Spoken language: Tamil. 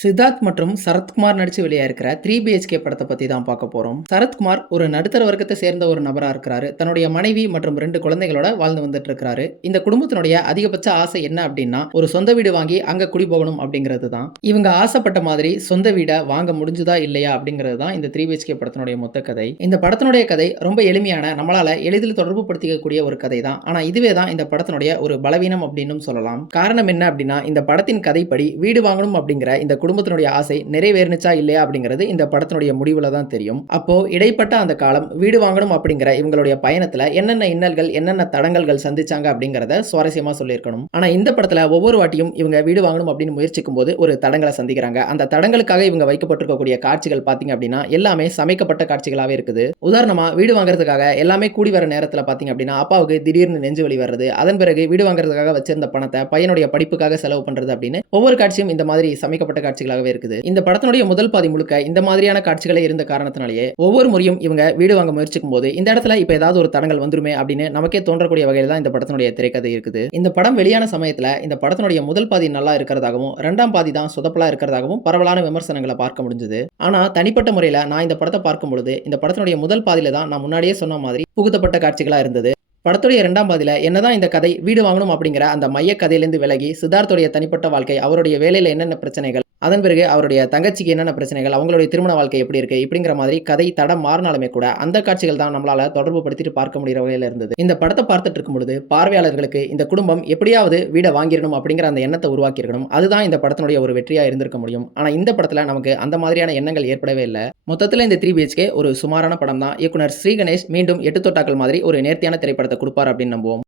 சித்தார்த் மற்றும் சரத்குமார் நடிச்சு வெளியாயிருக்கிற 3 பிஹெச்கே படத்த பத்தி தான் பார்க்க போறோம். சரத்குமார் ஒரு நடுத்தர வர்க்கத்த சேர்ந்த ஒரு நபரா இருக்கிறாரு. தன்னுடைய மனைவி மற்றும் 2 குழந்தைகளோட வாழ்ந்து வந்துட்டு இருக்கிறாரு. இந்த குடும்பத்தினுடைய அதிகபட்ச ஆசை என்ன அப்டின்னா, ஒரு சொந்த வீடு வாங்கி அங்க குடி போகணும் அப்டிங்கிறது தான். இவங்க ஆசைப்பட்ட மாதிரி சொந்த வீட வாங்க முடிஞ்சுதா இல்லையா அப்டிங்கிறது தான் இந்த 3 பிஹெச்கே படத்தினுடைய மொத்த கதை. இந்த படத்தினுடைய கதை ரொம்ப எளிமையான, நம்மளால எளிதில் தொடர்பு படுத்திக்கக்கூடிய ஒரு கதை தான். ஆனா இதுவே தான் இந்த படத்தினுடைய ஒரு பலவீனம் அப்டின்னும் சொல்லலாம். காரணம் என்ன அப்டின்னா, இந்த படத்தின் கதைப்படி வீடு வாங்கணும் அப்டிங்கிற இந்த குடும்பத்தினுடைய ஆசை நிறைவேறுனுச்சா இல்லையா அப்படிங்கிறது இந்த படத்தினுடைய முடிவுல தான் தெரியும். அப்போ இடைப்பட்ட அந்த காலம் வீடு வாங்கணும் அப்படிங்கிற இவங்களுடைய பயணத்துல என்னென்ன இன்னல்கள், என்னென்ன தடங்கல்கள் சந்திச்சாங்க அப்படிங்கறத சுவாரஸ்யமா சொல்லியிருக்கணும். ஆனா இந்த படத்துல ஒவ்வொரு வாட்டியும் இவங்க வீடு வாங்கணும் அப்படின்னு முயற்சிக்கும் போது ஒரு தடங்களை சந்திக்கிறாங்க. அந்த தடங்களுக்காக இவங்க வைக்கப்பட்டிருக்கக்கூடிய காட்சிகள் பாத்தீங்க அப்படின்னா எல்லாமே சமைக்கப்பட்ட காட்சிகளாவே இருக்குது. உதாரணமா வீடு வாங்குறதுக்காக எல்லாமே கூடி வர நேரத்துல பாத்தீங்க அப்படின்னா அப்பாவுக்கு திடீர்னு நெஞ்சு வலி வருது. அதன் பிறகு வீடு வாங்குறதுக்காக வச்சிருந்த பணத்தை பையனுடைய படிப்புக்காக செலவு பண்றது அப்படின்னு ஒவ்வொரு காட்சியும் இந்த மாதிரி சமைக்கப்பட்ட காட்சிகளாகவே இருக்குது. இந்த படத்தினுடைய முதல் பாதி முழுக்க இந்த மாதிரியான காட்சிகளே இருந்த காரணத்தினாலேயே ஒவ்வொரு முறையும் இவங்க வீடு வாங்க முயற்சிக்கும் போது இந்த இடத்துல இப்ப ஏதாவது ஒரு தடங்கள் வந்துருமே அப்படின்னு நமக்கே தோன்றக்கூடிய வகையில் தான் இந்த படத்தினுடைய திரைக்கதை இருக்குது. இந்த படம் வெளியான சமயத்துல இந்த படத்தினுடைய முதல் பாதி நல்லா இருக்கிறதாகவும் 2ஆம் பாதி தான் சொதப்பலா இருக்கிறதாகவும் பரவலான விமர்சனங்களை பார்க்க முடிஞ்சது. ஆனா தனிப்பட்ட முறையில நான் இந்த படத்தை பார்க்கும் பொழுது இந்த படத்தினுடைய முதல் பாதியில தான் நான் முன்னாடியே சொன்ன மாதிரி புகுத்தப்பட்ட காட்சிகளா இருந்தது. படத்துடைய 2ஆம் பாதியில என்னதான் இந்த கதை வீடு வாங்கணும் அப்படிங்கிற அந்த மைய கதையிலிருந்து விலகி சித்தார்த்துடைய தனிப்பட்ட வாழ்க்கை, அவருடைய வேலையில என்னென்ன பிரச்சனைகள், அதன் பிறகு அவருடைய தங்கச்சிக்கு என்னென்ன பிரச்சனைகள், அவங்களுடைய திருமண வாழ்க்கை எப்படி இருக்கு இப்படிங்கிற மாதிரி கதை தடம் மாறினாலுமே கூட அந்த காட்சிகள் தான் நம்மளால தொடர்பு படுத்திட்டு பார்க்க முடிகிற வகையில இருந்தது. இந்த படத்தை பார்த்துட்டு இருக்கும் பொழுது பார்வையாளர்களுக்கு இந்த குடும்பம் எப்படியாவது வீடை வாங்கிடணும் அப்படிங்கிற அந்த எண்ணத்தை உருவாக்கி இருக்கணும். அதுதான் இந்த படத்தினுடைய ஒரு வெற்றியா இருந்திருக்க முடியும். ஆனா இந்த படத்துல நமக்கு அந்த மாதிரியான எண்ணங்கள் ஏற்படவே இல்லை. மொத்தத்துல இந்த 3 பிஹெச்கே ஒரு சுமாரான படம் தான். இயக்குனர் ஸ்ரீ கணேஷ் மீண்டும் 8 தொட்டாக்கள் மாதிரி ஒரு நேர்த்தியான திரைப்படத்தை கொடுப்பார் அப்படின்னு நம்புவோம்.